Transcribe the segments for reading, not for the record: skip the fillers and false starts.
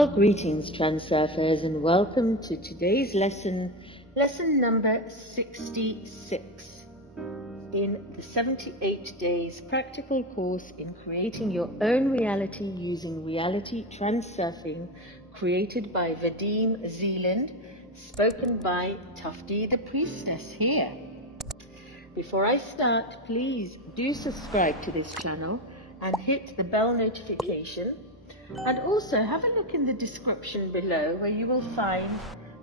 Well, greetings, Transurfers, and welcome to today's lesson number 66 in the 78 days practical course in creating your own reality using reality transurfing, created by Vadim Zealand, spoken by Tufty the Priestess here. Before I start, please do subscribe to this channel and hit the bell notification. And also have a look in the description below where you will find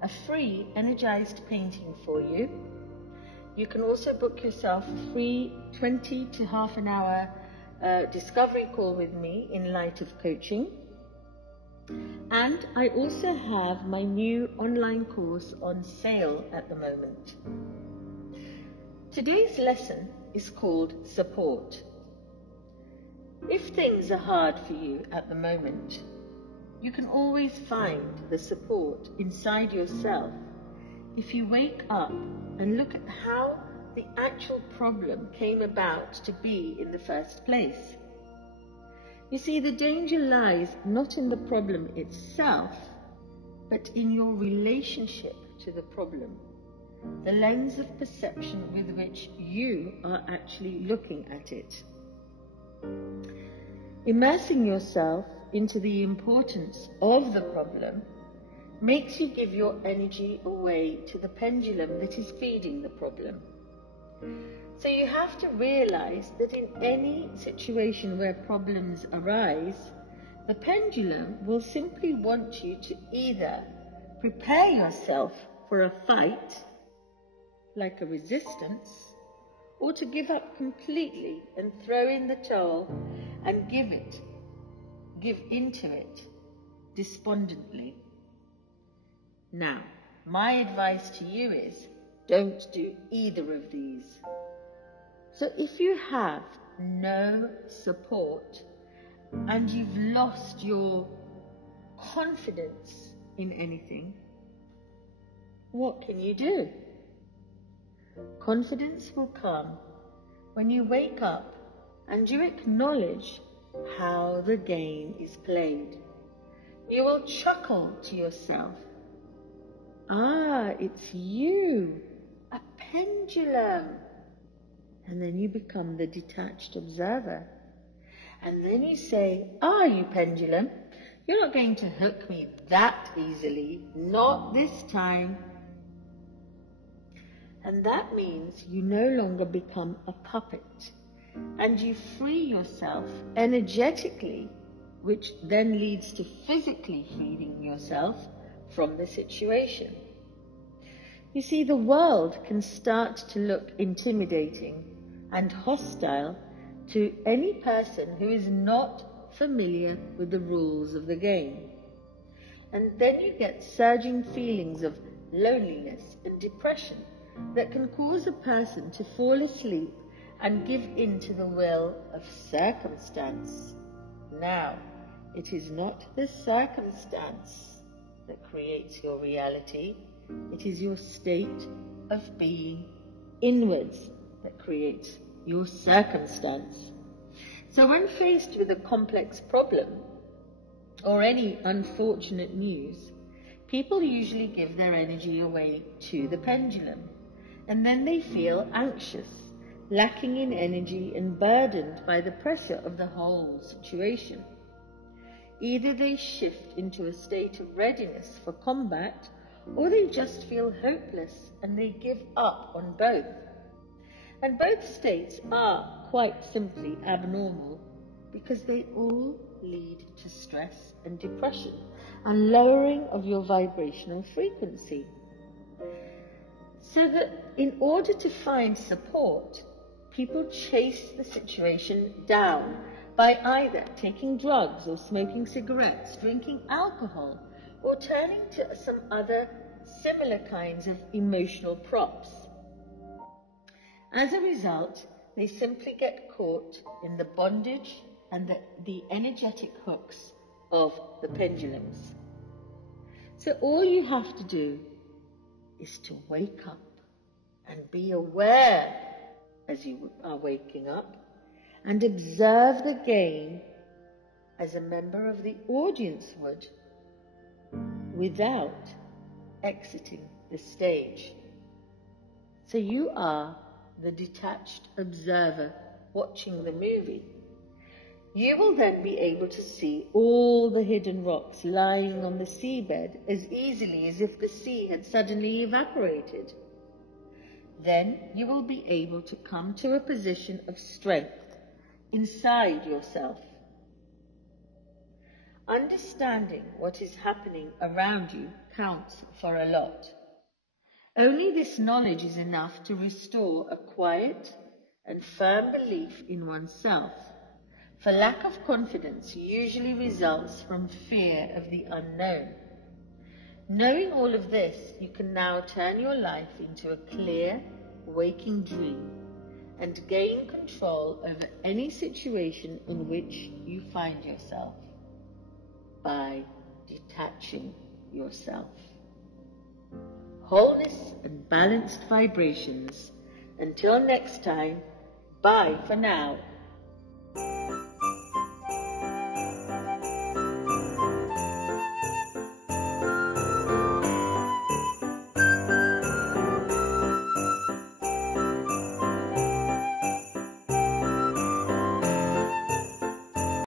a free energized painting for you. You can also book yourself a free 20 to half an hour discovery call with me in Light of Coaching. And I also have my new online course on sale at the moment. Today's lesson is called Support. If things are hard for you at the moment, you can always find the support inside yourself if you wake up and look at how the actual problem came about to be in the first place. You see, the danger lies not in the problem itself, but in your relationship to the problem, the lens of perception with which you are actually looking at it. Immersing yourself into the importance of the problem makes you give your energy away to the pendulum that is feeding the problem. So you have to realize that in any situation where problems arise, the pendulum will simply want you to either prepare yourself for a fight, like a resistance, or to give up completely and throw in the towel and give into it despondently. Now, my advice to you is don't do either of these. So if you have no support and you've lost your confidence in anything, what can you do? Confidence will come when you wake up and you acknowledge how the game is played. You will chuckle to yourself. Ah, it's you, a pendulum. And then you become the detached observer. And then you say, you pendulum, you're not going to hook me that easily, not this time. And that means you no longer become a puppet and you free yourself energetically, which then leads to physically freeing yourself from the situation. You see, the world can start to look intimidating and hostile to any person who is not familiar with the rules of the game. And then you get surging feelings of loneliness and depression that can cause a person to fall asleep and give in to the will of circumstance. Now, it is not the circumstance that creates your reality, it is your state of being inwards that creates your circumstance. So when faced with a complex problem or any unfortunate news, people usually give their energy away to the pendulum. And then they feel anxious, lacking in energy and burdened by the pressure of the whole situation. Either they shift into a state of readiness for combat, or they just feel hopeless and they give up on both. And both states are quite simply abnormal because they all lead to stress and depression and lowering of your vibrational frequency. So that in order to find support, people chase the situation down by either taking drugs or smoking cigarettes, drinking alcohol, or turning to some other similar kinds of emotional props. As a result, they simply get caught in the bondage and the energetic hooks of the pendulums. So all you have to do is to wake up and be aware as you are waking up and observe the game as a member of the audience would, without exiting the stage. So you are the detached observer watching the movie. You will then be able to see all the hidden rocks lying on the seabed as easily as if the sea had suddenly evaporated. Then you will be able to come to a position of strength inside yourself. Understanding what is happening around you counts for a lot. Only this knowledge is enough to restore a quiet and firm belief in oneself, for lack of confidence usually results from fear of the unknown. Knowing all of this, you can now turn your life into a clear, waking dream and gain control over any situation in which you find yourself by detaching yourself. Wholeness and balanced vibrations. Until next time, bye for now.